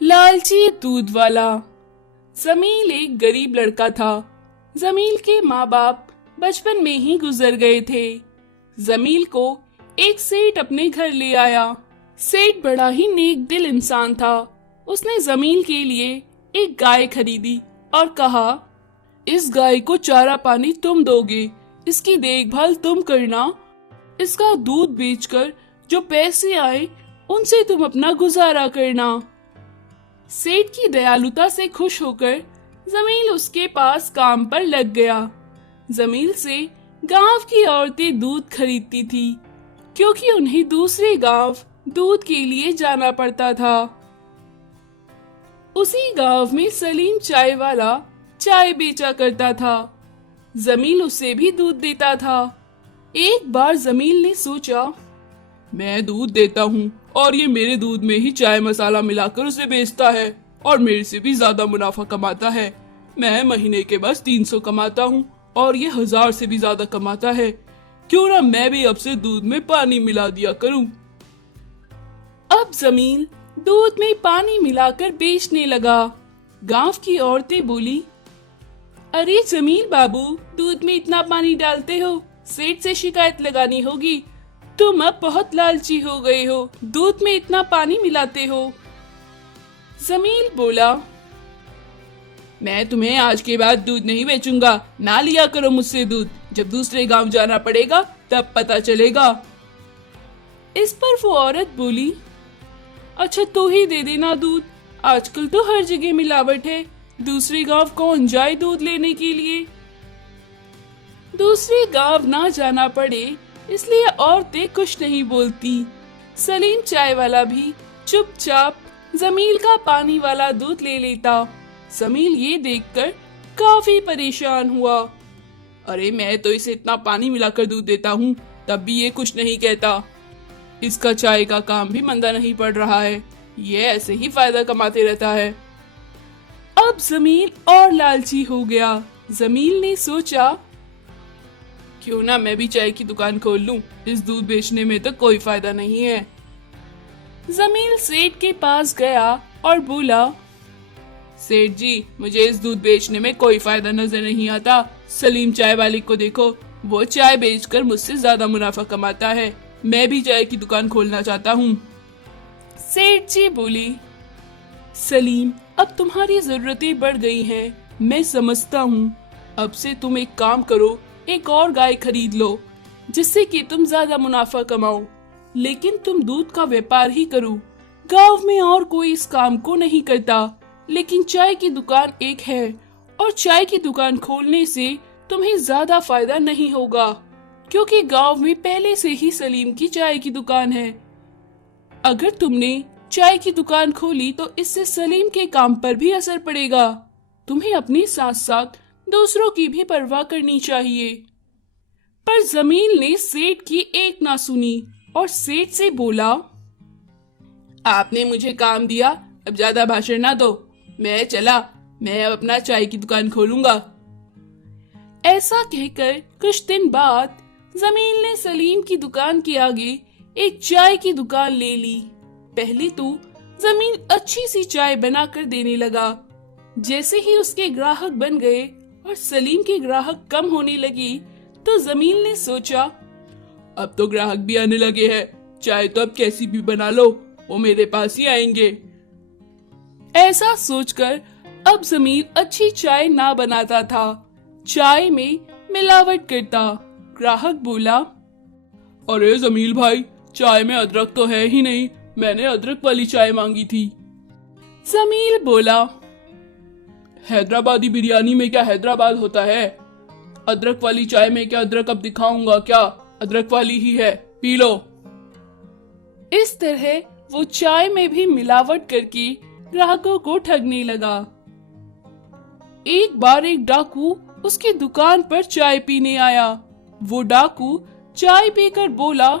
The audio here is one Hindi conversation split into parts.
लालची दूध वाला। जमील एक गरीब लड़का था। जमील के माँ बाप बचपन में ही गुजर गए थे। जमील को एक सेठ अपने घर ले आया। सेठ बड़ा ही नेक दिल इंसान था। उसने जमील के लिए एक गाय खरीदी और कहा, इस गाय को चारा पानी तुम दोगे, इसकी देखभाल तुम करना, इसका दूध बेचकर जो पैसे आए उनसे तुम अपना गुजारा करना। सेठ की दयालुता से खुश होकर जमील उसके पास काम पर लग गया। जमील से गांव की औरतें दूध खरीदती थी, क्योंकि उन्हें दूसरे गांव दूध के लिए जाना पड़ता था। उसी गांव में सलीम चाय वाला चाय बेचा करता था। जमील उसे भी दूध देता था। एक बार जमील ने सोचा, मैं दूध देता हूँ और ये मेरे दूध में ही चाय मसाला मिलाकर उसे बेचता है और मेरे से भी ज्यादा मुनाफा कमाता है। मैं महीने के बस 300 कमाता हूँ और ये 1000 से भी ज्यादा कमाता है। क्यों ना मैं भी अब से दूध में पानी मिला दिया करूँ। अब जमील दूध में पानी मिलाकर बेचने लगा। गांव की औरतें बोली, अरे जमील बाबू, दूध में इतना पानी डालते हो, सेठ से शिकायत लगानी होगी। तुम अब बहुत लालची हो गए हो, दूध में इतना पानी मिलाते हो। जमील बोला, मैं तुम्हें आज के बाद दूध नहीं बेचूंगा, ना लिया करो मुझसे दूध। जब दूसरे गांव जाना पड़ेगा तब पता चलेगा। इस पर वो औरत बोली, अच्छा तू ही दे देना दूध, आजकल तो हर जगह मिलावट है, दूसरे गांव कौन जाए दूध लेने के लिए। दूसरे गांव ना जाना पड़े इसलिए औरतें कुछ नहीं बोलती। सलीम चाय वाला भी चुपचाप जमील का पानी वाला दूध ले लेता। जमील ये देखकर काफी परेशान हुआ। अरे मैं तो इसे इतना पानी मिलाकर दूध देता हूँ, तब भी ये कुछ नहीं कहता। इसका चाय का काम भी मंदा नहीं पड़ रहा है, ये ऐसे ही फायदा कमाते रहता है। अब जमील और लालची हो गया। जमील ने सोचा, क्यों ना मैं भी चाय की दुकान खोल लूं, इस दूध बेचने में तो कोई फायदा नहीं है। जमील सेठ के पास गया और बोला, सेठ जी, मुझे इस दूध बेचने में कोई फायदा नजर नहीं आता। सलीम चाय वाले को देखो, वो चाय बेचकर मुझसे ज्यादा मुनाफा कमाता है। मैं भी चाय की दुकान खोलना चाहता हूँ। सेठ जी बोली, सलीम, अब तुम्हारी जरूरतें बढ़ गई हैं, मैं समझता हूँ। अब से तुम एक काम करो, एक और गाय खरीद लो, जिससे कि तुम ज्यादा मुनाफा कमाओ। लेकिन तुम दूध का व्यापार ही करो। गांव में और कोई इस काम को नहीं करता, लेकिन चाय की दुकान एक है और चाय की दुकान खोलने से तुम्हें ज्यादा फायदा नहीं होगा, क्योंकि गांव में पहले से ही सलीम की चाय की दुकान है। अगर तुमने चाय की दुकान खोली तो इससे सलीम के काम पर भी असर पड़ेगा। तुम्हें अपने साथ साथ दूसरों की भी परवाह करनी चाहिए। पर जमील ने सेठ की एक ना सुनी और सेठ से बोला, आपने मुझे काम दिया, अब ज्यादा भाषण ना दो, मैं चला, मैं अब अपना चाय की दुकान खोलूंगा। ऐसा कहकर कुछ दिन बाद जमील ने सलीम की दुकान के आगे एक चाय की दुकान ले ली। पहले तो जमील अच्छी सी चाय बनाकर देने लगा। जैसे ही उसके ग्राहक बन गए और सलीम के ग्राहक कम होने लगी, तो जमील ने सोचा, अब तो ग्राहक भी आने लगे हैं, चाय तो अब कैसी भी बना लो, वो मेरे पास ही आएंगे। ऐसा सोचकर अब जमील अच्छी चाय ना बनाता था, चाय में मिलावट करता। ग्राहक बोला, अरे जमील भाई, चाय में अदरक तो है ही नहीं, मैंने अदरक वाली चाय मांगी थी। जमील बोला, हैदराबादी बिरयानी में क्या हैदराबाद होता है? अदरक वाली चाय में क्या अदरक अब दिखाऊंगा क्या? अदरक वाली ही है, पी लो। इस तरह वो चाय में भी मिलावट करके ग्राहकों को ठगने लगा। एक बार एक डाकू उसकी दुकान पर चाय पीने आया। वो डाकू चाय पीकर बोला,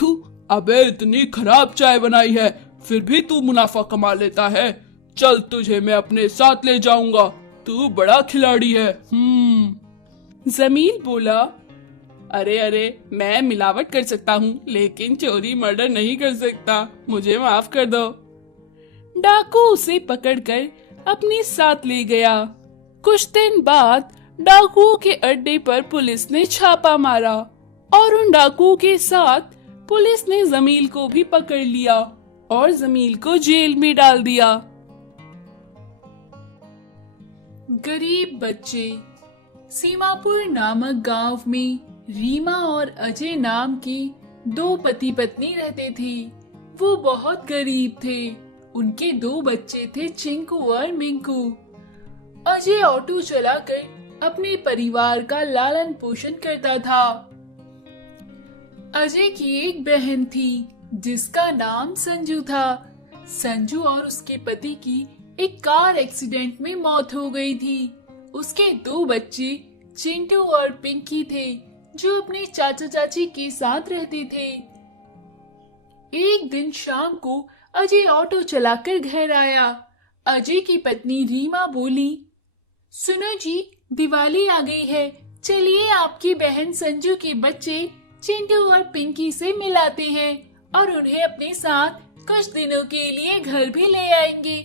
थू, अबे इतनी खराब चाय बनाई है, फिर भी तू मुनाफा कमा लेता है। चल तुझे मैं अपने साथ ले जाऊंगा, तू बड़ा खिलाड़ी है। जमील बोला, अरे अरे, मैं मिलावट कर सकता हूँ, लेकिन चोरी मर्डर नहीं कर सकता, मुझे माफ कर दो। डाकू उसे पकड़कर अपने साथ ले गया। कुछ दिन बाद डाकुओं के अड्डे पर पुलिस ने छापा मारा और उन डाकुओं के साथ पुलिस ने जमील को भी पकड़ लिया और जमील को जेल में डाल दिया। गरीब बच्चे। सीमापुर नामक गांव में रीमा और अजय नाम के दो पति पत्नी रहते थे। वो बहुत गरीब थे। उनके दो बच्चे थे, चिंकू और मिंकू। अजय ऑटो चलाकर अपने परिवार का लालन पोषण करता था। अजय की एक बहन थी जिसका नाम संजू था। संजू और उसके पति की एक कार एक्सीडेंट में मौत हो गई थी। उसके दो बच्चे चिंटू और पिंकी थे जो अपने चाचा चाची के साथ रहते थे। एक दिन शाम को अजय ऑटो चलाकर घर आया। अजय की पत्नी रीमा बोली, सुनो जी, दिवाली आ गई है, चलिए आपकी बहन संजू के बच्चे चिंटू और पिंकी से मिलाते हैं और उन्हें अपने साथ कुछ दिनों के लिए घर भी ले आएंगे,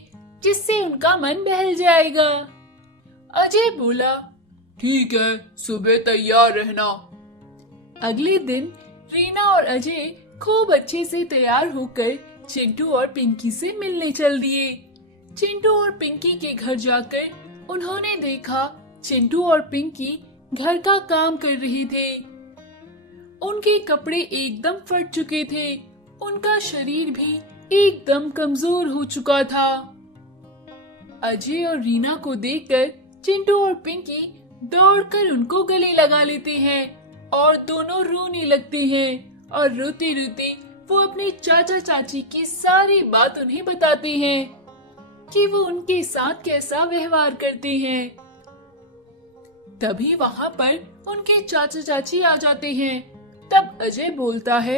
जिससे उनका मन बहल जाएगा। अजय बोला, ठीक है, सुबह तैयार रहना। अगले दिन रीना और अजय खूब अच्छे से तैयार होकर चिंटू और पिंकी से मिलने चल दिए। चिंटू और पिंकी के घर जाकर उन्होंने देखा चिंटू और पिंकी घर का काम कर रहे थे। उनके कपड़े एकदम फट चुके थे। उनका शरीर भी एकदम कमजोर हो चुका था। अजय और रीना को देखकर चिंटू और पिंकी दौड़कर उनको गले लगा लेते हैं और दोनों रोने लगते हैं और रोते रोते वो अपने चाचा चाची की सारी बात उन्हें बताते हैं कि वो उनके साथ कैसा व्यवहार करते हैं। तभी वहाँ पर उनके चाचा चाची आ जाते हैं। तब अजय बोलता है,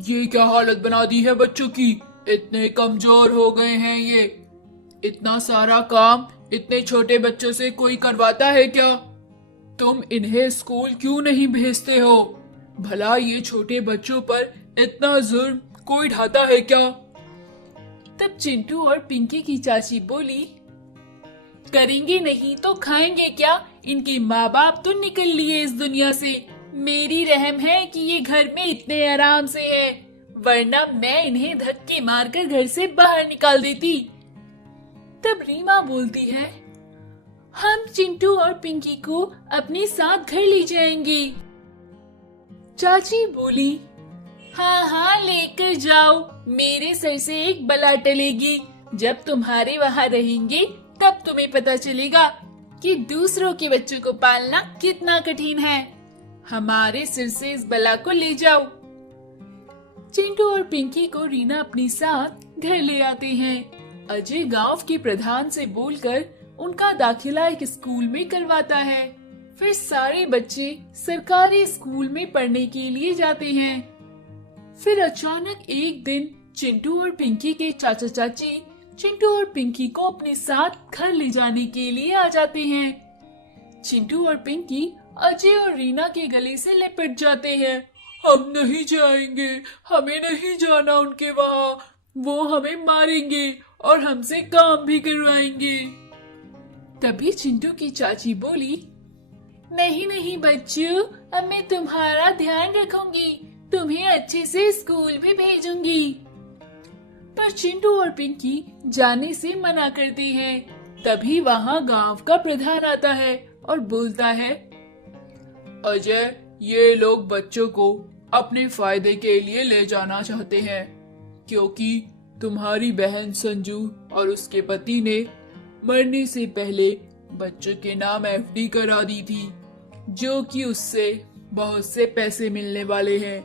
ये क्या हालत बना दी है बच्चों की, इतने कमजोर हो गए हैं ये। इतना सारा काम इतने छोटे बच्चों से कोई करवाता है क्या? तुम इन्हें स्कूल क्यों नहीं भेजते हो? भला ये छोटे बच्चों पर इतना जुर्म कोई ढाता है क्या? तब चिंटू और पिंकी की चाची बोली, करेंगे नहीं तो खाएंगे क्या? इनके माँ बाप तो निकल लिए इस दुनिया से। मेरी रहम है कि ये घर में इतने आराम से है, वरना मैं इन्हें धक्के मारकर घर से बाहर निकाल देती। तब रीमा बोलती है, हम चिंटू और पिंकी को अपने साथ घर ले जाएंगे। चाची बोली, हाँ हाँ लेकर जाओ, मेरे सर से एक बला टलेगी। जब तुम्हारे वहाँ रहेंगे तब तुम्हें पता चलेगा कि दूसरों के बच्चों को पालना कितना कठिन है। हमारे सिर से इस बला को ले जाओ। चिंटू और पिंकी को रीना अपने साथ घर ले आते हैं। अजय गांव के प्रधान से बोलकर उनका दाखिला एक स्कूल में करवाता है। फिर सारे बच्चे सरकारी स्कूल में पढ़ने के लिए जाते हैं। फिर अचानक एक दिन चिंटू और पिंकी के चाचा चाची चिंटू और पिंकी को अपने साथ घर ले जाने के लिए आ जाते हैं। चिंटू और पिंकी अजय और रीना के गले से लिपट जाते हैं। हम नहीं जाएंगे, हमें नहीं जाना उनके वहाँ, वो हमें मारेंगे और हमसे काम भी करवाएंगे। तभी चिंटू की चाची बोली, नहीं नहीं बच्चों, अब मैं तुम्हारा ध्यान रखूंगी, तुम्हें अच्छे से स्कूल भी भेजूंगी। पर चिंटू और पिंकी जाने से मना करते हैं। तभी वहाँ गांव का प्रधान आता है और बोलता है, अजय, ये लोग बच्चों को अपने फायदे के लिए ले जाना चाहते हैं, क्योंकि तुम्हारी बहन संजू और उसके पति ने मरने से पहले बच्चों के नाम एफडी करा दी थी, जो कि उससे बहुत से पैसे मिलने वाले हैं।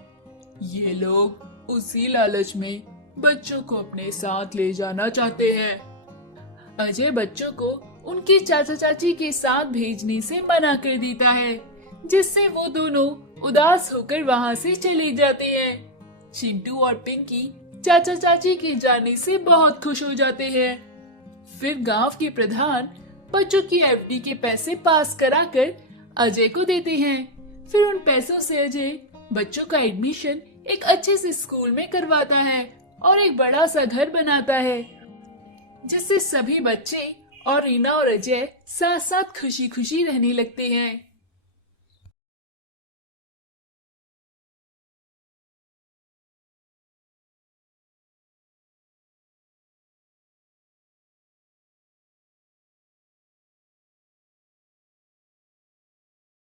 ये लोग उसी लालच में बच्चों को अपने साथ ले जाना चाहते हैं। अजय बच्चों को उनके चाचा चाची के साथ भेजने से मना कर देता है, जिससे वो दोनों उदास होकर वहाँ से चले जाते हैं। चिंटू और पिंकी चाचा चाची के जाने से बहुत खुश हो जाते हैं। फिर गांव के प्रधान बच्चों की एफडी के पैसे पास कराकर अजय को देते हैं। फिर उन पैसों से अजय बच्चों का एडमिशन एक अच्छे से स्कूल में करवाता है और एक बड़ा सा घर बनाता है, जिससे सभी बच्चे और रीना और अजय साथ साथ खुशी खुशी रहने लगते हैं।